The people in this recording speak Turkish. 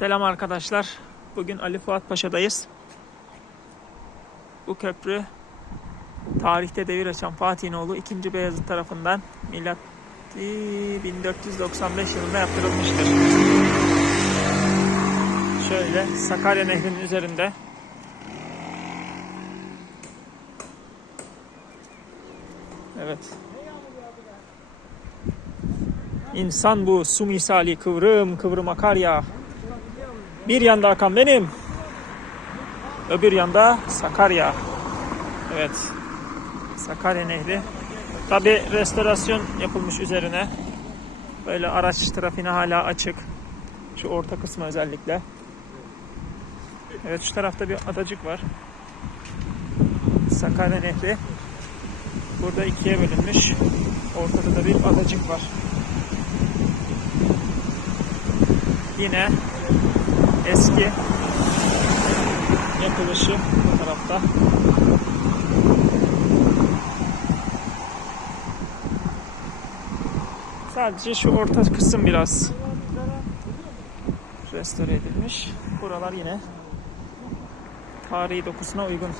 Selam arkadaşlar. Bugün Ali Fuat Paşa'dayız. Bu köprü tarihte devir açan Fatih'in oğlu 2. Beyazıt tarafından milat 1495 yılında yaptırılmıştır. Şöyle Sakarya Nehri'nin üzerinde Evet. İnsan bu su misali kıvrım kıvrım akar ya. Bir yanda akan benim. Öbür yanda Sakarya. Evet. Sakarya Nehri. Tabi restorasyon yapılmış üzerine. Böyle araç trafiğine hala açık. Şu orta kısmı özellikle. Evet şu tarafta bir adacık var. Sakarya Nehri. Burada ikiye bölünmüş. Ortada da bir adacık var. Yine eski yapılışı bu tarafta. Sadece şu orta kısım biraz restore edilmiş. Buralar yine tarihi dokusuna uygun